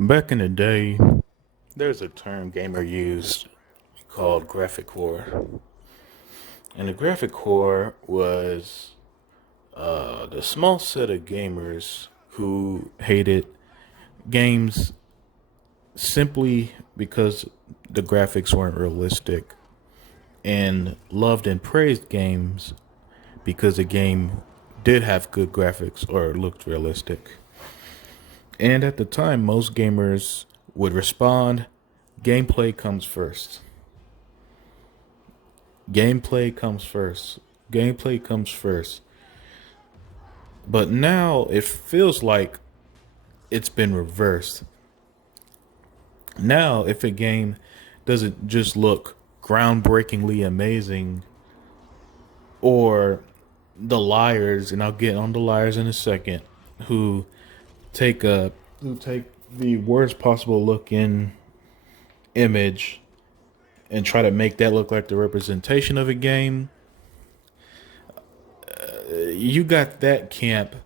Back in the day, there's a term gamer used called graphic core. And the graphic core was the small set of gamers who hated games simply because the graphics weren't realistic and loved and praised games because the game did have good graphics or looked realistic. And at the time, most gamers would respond, gameplay comes first. Gameplay comes first. Gameplay comes first. But now it feels like it's been reversed. Now, if a game doesn't just look groundbreakingly amazing, or the liars, and I'll get on the liars in a second, who take a who take the worst possible looking image and try to make that look like the representation of a game. You got that camp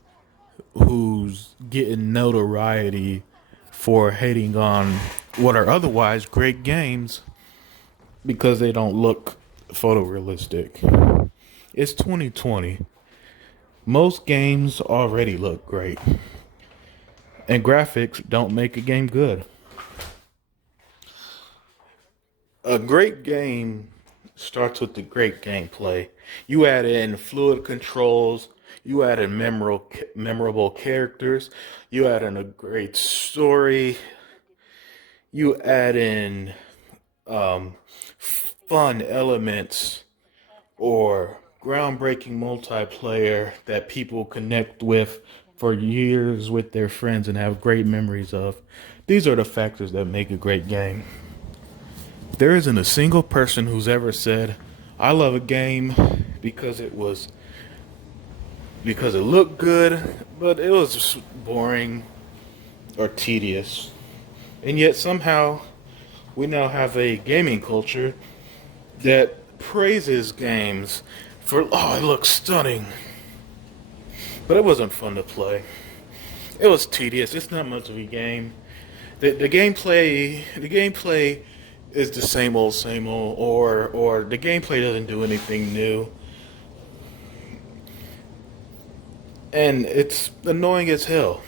who's getting notoriety for hating on what are otherwise great games because they don't look photorealistic. It's 2020. Most games already look great, and graphics don't make a game good. A great game starts with the great gameplay. You add in fluid controls, you add in memorable characters, you add in a great story, you add in um, fun elements or groundbreaking multiplayer that people connect with for years with their friends and have great memories of. These are the factors that make a great game. There isn't a single person who's ever said, I love a game because it looked good, but it was just boring or tedious. And yet somehow we now have a gaming culture that praises games for, oh, it looks stunning. But it wasn't fun to play. It was tedious. It's not much of a game. The gameplay is the same old, or the gameplay doesn't do anything new. And it's annoying as hell.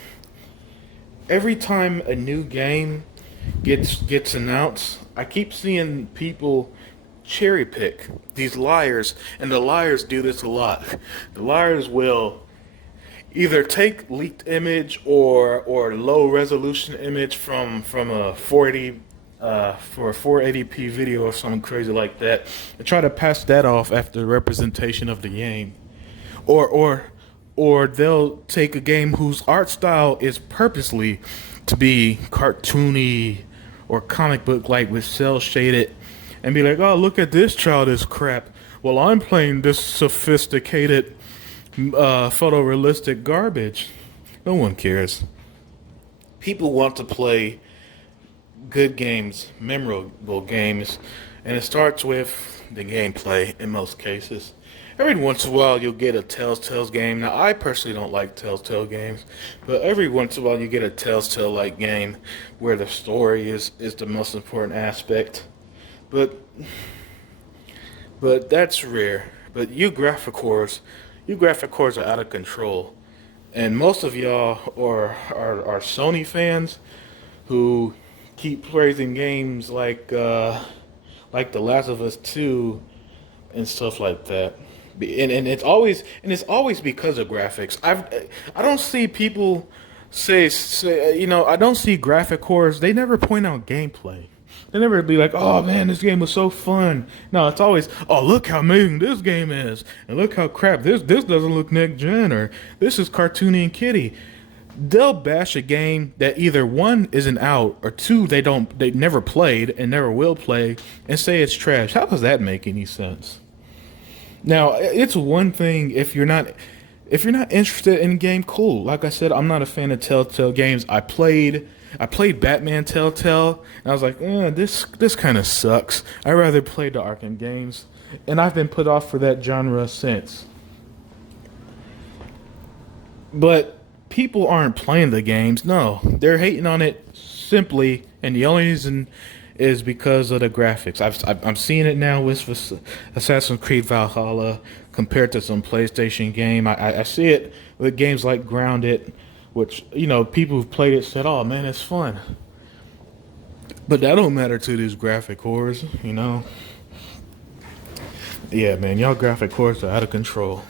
Every time a new game gets announced, I keep seeing people cherry pick these liars, and the liars do this a lot. The liars will either take leaked image or low resolution image from a 480 for a 480p video or something crazy like that, and try to pass that off after representation of the game, or or they'll take a game whose art style is purposely to be cartoony or comic book like with cell shaded, and be like, oh, look at this childish crap. Well, I'm playing this sophisticated photorealistic garbage. No one cares. People want to play good games, memorable games, and it starts with the gameplay in most cases. Every once in a while, you'll get a Telltale game. Now, I personally don't like Telltale games, but every once in a while, you get a Telltale-like game where the story is the most important aspect. But that's rare. But you graphic cores are out of control, and most of y'all are Sony fans who keep praising games like The Last of Us 2 and stuff like that. And it's always because of graphics. I don't see people say I don't see graphic cores. They never point out gameplay. They never be like, oh man, this game was so fun. No, it's always, oh, look how amazing this game is, and look how crap this doesn't look next gen, or this is cartoony and kiddie. They'll bash a game that either one isn't out or two they never played and never will play, and say it's trash. How does that make any sense? Now, it's one thing if you're not interested in a game, cool. Like I said, I'm not a fan of Telltale games. I played Batman Telltale, and I was like, this kind of sucks. I'd rather play the Arkham games, and I've been put off for that genre since. But people aren't playing the games. No, they're hating on it simply, and the only reason is because of the graphics. I'm seeing it now with Assassin's Creed Valhalla compared to some PlayStation game. I see it with games like Grounded, which people who've played it said, "Oh man, it's fun." But that don't matter to these graphic cores. Yeah, man, y'all graphic cores are out of control.